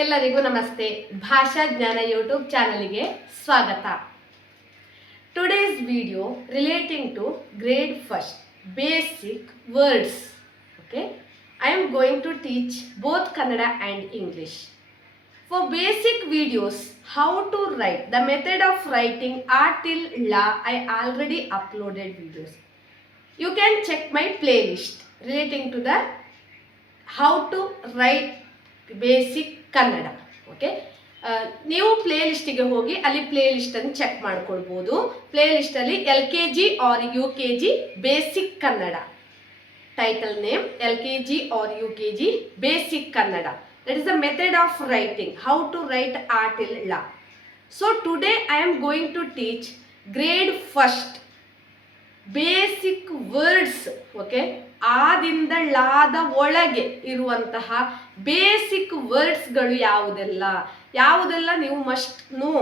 ಎಲ್ಲರಿಗೂ ನಮಸ್ತೆ. ಭಾಷಾ ಜ್ಞಾನ ಯೂಟ್ಯೂಬ್ ಚಾನಲ್ಗೆ ಸ್ವಾಗತ. Today's video relating to grade first basic words. Okay, I am going to teach both Kannada and English. For basic videos, how to write, the method of writing A till La, I already uploaded videos. You can check my playlist relating to the how to write basic Kannada. Okay, ನೀವು play ಲಿಸ್ಟಿಗೆ ಹೋಗಿ ಅಲ್ಲಿ play ಲಿಸ್ಟನ್ನು check ಮಾಡ್ಕೊಳ್ಬೋದು. Play ಲಿಸ್ಟಲ್ಲಿ LKG or UKG basic Kannada, title name LKG or UKG basic Kannada. That is the method of writing, how to write A till La. So today I am going to teach grade first basic words. Okay, ಆದಿಂದ ಲಾದ ಒಳಗೆ ಇರುವಂತಹ basic ವರ್ಡ್ಸ್ಗಳು ಯಾವುದೆಲ್ಲ ನೀವು must know,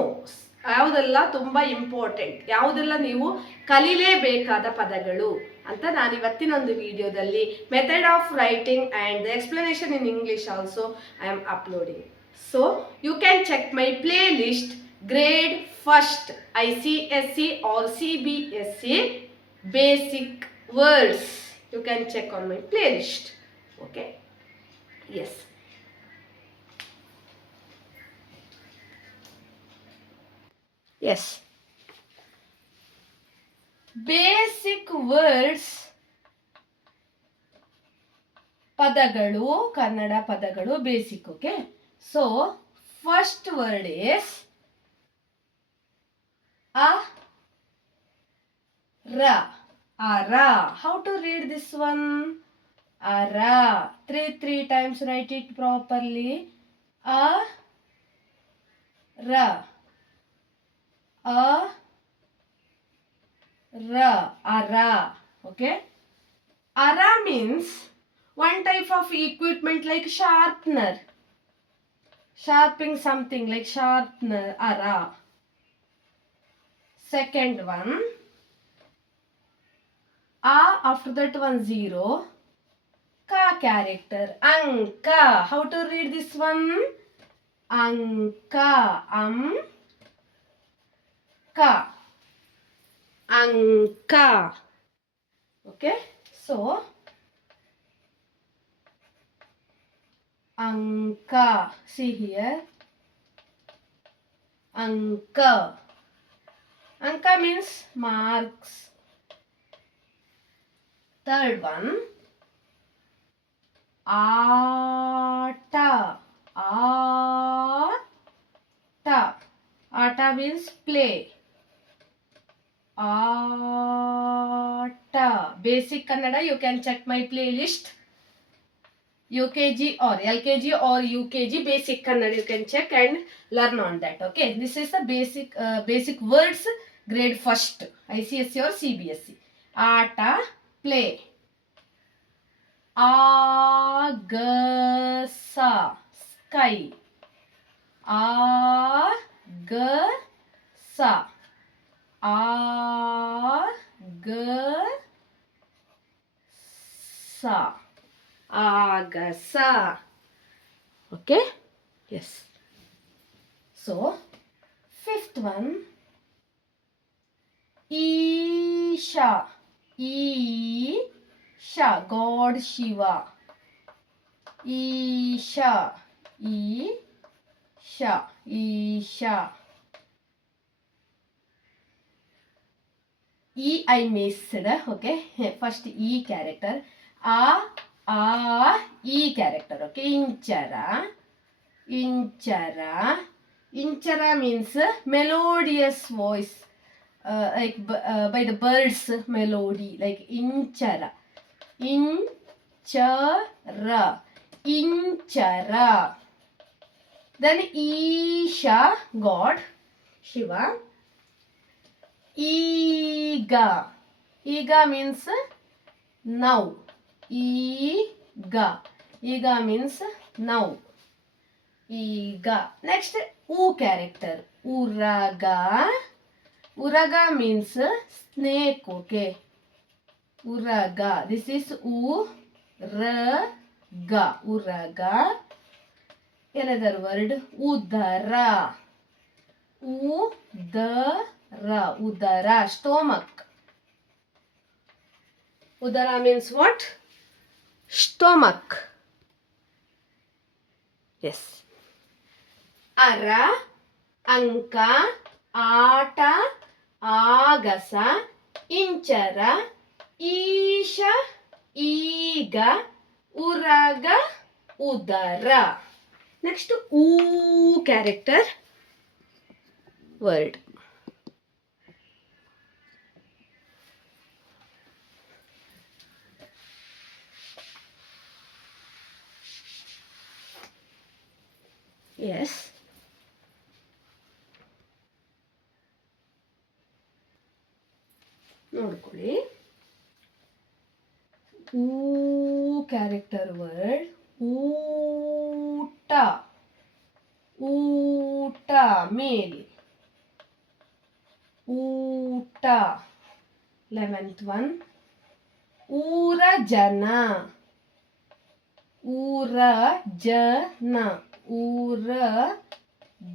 ಯಾವುದೆಲ್ಲ ತುಂಬ important, ಯಾವುದೆಲ್ಲ ನೀವು ಕಲಿಲೇಬೇಕಾದ ಪದಗಳು ಅಂತ ನಾನು ಇವತ್ತಿನೊಂದು ವಿಡಿಯೋದಲ್ಲಿ method of writing and the explanation in English also I am uploading. So you can check my playlist grade first ICSE or CBSE basic words. You can check on my playlist. Okay, yes. Basic words, ಪದಗಳು, ಕನ್ನಡ ಪದಗಳು basic. Okay, so first word is Ara. Ara. How to read this one? Ara. Three times write it properly. Ara. Ara. Ara. Okay. Ara means one type of equipment like sharpener. Sharpening something like sharpener. Ara. Second one. After that one 0. Ka character. Anka. How to read this one? Anka. Ka. Anka. Okay. So Anka. See here. Anka. Anka means marks. Third one, Aata. Aata. Aata means play. Aata. Basic Kannada, you can check my playlist. UKG or LKG or UKG basic Kannada, you can check and learn on that. Okay, this is the basic words grade first ICSE or CBSE. Aata, play. Agasa, sky. Agasa. Agasa. Agasa. Okay, yes. So fifth one, Isha. Isha, God Shiva. Isha. Isha. Isha. I missed. Okay, first E character. E character. Okay, Inchara. Inchara. Inchara means melodious voice. Like by the birds melody, like Inchara. Inchara. Inchara. Then Isha, God, Shiva. Iga. Iga means now. Iga. Iga means now. Iga. Next, U character. Uraga. Uraga means snake. Okay. Uraga. This is Uraga. Uraga. Another word, udara. Udara, stomach. Udara means what? Stomach. Yes. Ara, anka, ಆಟ, ಆಗಸ, ಇಂಚರ, ಈಶ, ಈಗ, ಉರಗ, ಉದರ. Next ಊ character word. S, ನೋಡ್ಕೊಳ್ಳಿ. ಊ character word, ಊಟ, ಊಟ ಮೇಲ್, ಊಟ. 11th one, ಊರ ಜನ, ಊರ ಜನ, ಊರ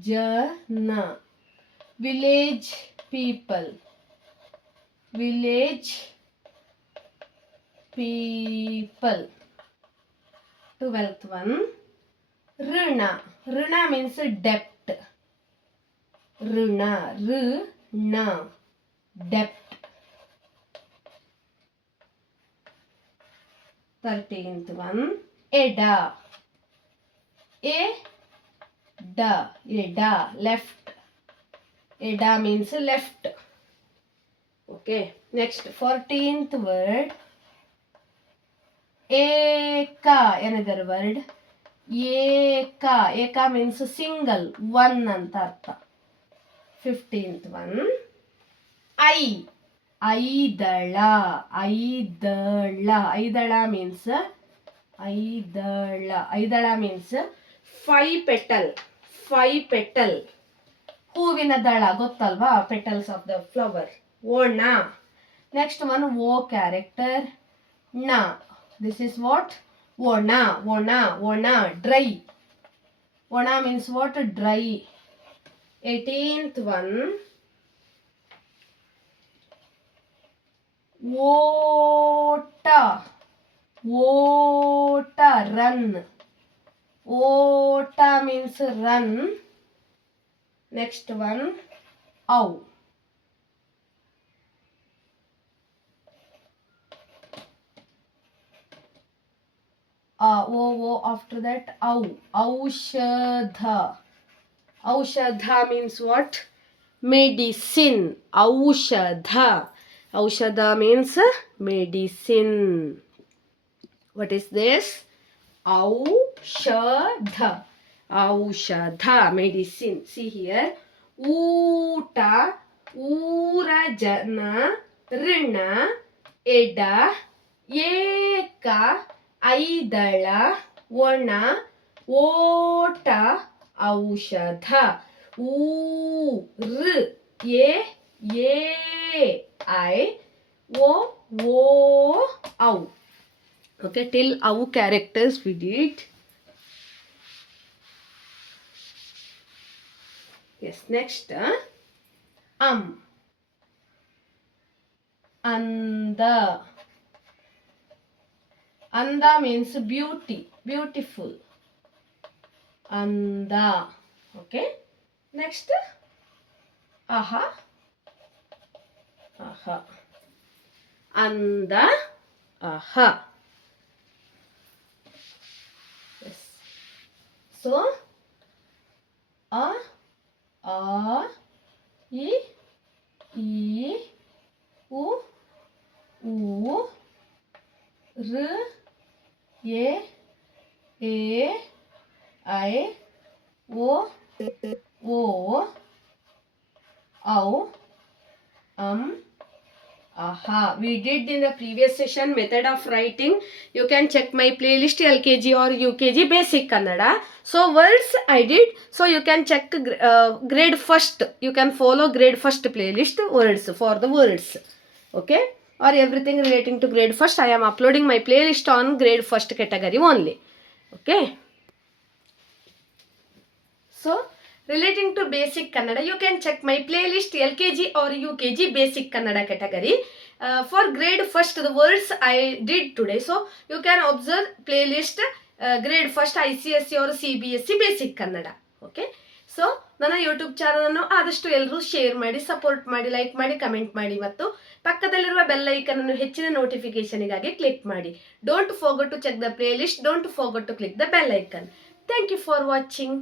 ಜನ. Village people, village people. 12th one, runa. Runa means debt. Runa, runa, debt. 13th one, eda. Eda, left. Eda means left. Okay, next 14th word, eka. Another word, eka. Eka means single, one anta artha. 15th one, aidala. Aidala means five petal. ಹೂವಿನ ದಳ ಗೊತ್ತಲ್ವಾ, petals of the flower. ಓಣ. Next one ಓ character ನ. This is what? ಓಣ. Dry. ಓಣ means what? Dry. 18th one, ಓಟ. Run. ಓಟ means run. Next one, ow. After that, ow. Aushadha. Aushadha means what? Medicine. Aushadha means medicine. What is this? Aushadha, medicine. See here. Oota, ಊರ ಜನ, ಋಣ, ಎಡ, ಏಕ, ಐದಳ, ಒಣ, ಓಟ, ಔಷಧ. ಎ, ಐ, ಓ, ಔ. Okay, till our characters we did. Yes, next, anda means beauty, beautiful. Anda. Okay, next, aha. Anda, aha. Yes. So, I, U, R, A, I, O, Au, aha. We did in the previous session method of writing. You can check my playlist LKG or UKG basic Kannada. So words I did. So you can check grade first. You can follow grade first playlist words for the words. Okay. Or everything relating to grade first. I am uploading my playlist on grade first category only. Okay. So, relating to basic Kannada, you can check my playlist LKG or UKG basic Kannada category. For grade first, the words I did today. So, you can observe playlist grade first ICSE or CBSE basic Kannada. Okay. So ನನ್ನ YouTube ಚಾನಲನ್ನು ಆದಷ್ಟು ಎಲ್ಲರೂ share ಮಾಡಿ, support ಮಾಡಿ, like ಮಾಡಿ, comment ಮಾಡಿ ಮತ್ತು ಪಕ್ಕದಲ್ಲಿರುವ ಬೆಲ್ ಐಕನ್ ಅನ್ನು ಹೆಚ್ಚಿನ ನೋಟಿಫಿಕೇಶನ್ಗಾಗಿ ಕ್ಲಿಕ್ ಮಾಡಿ. Don't forget to check the playlist, don't forget to click the bell icon. Thank you for watching.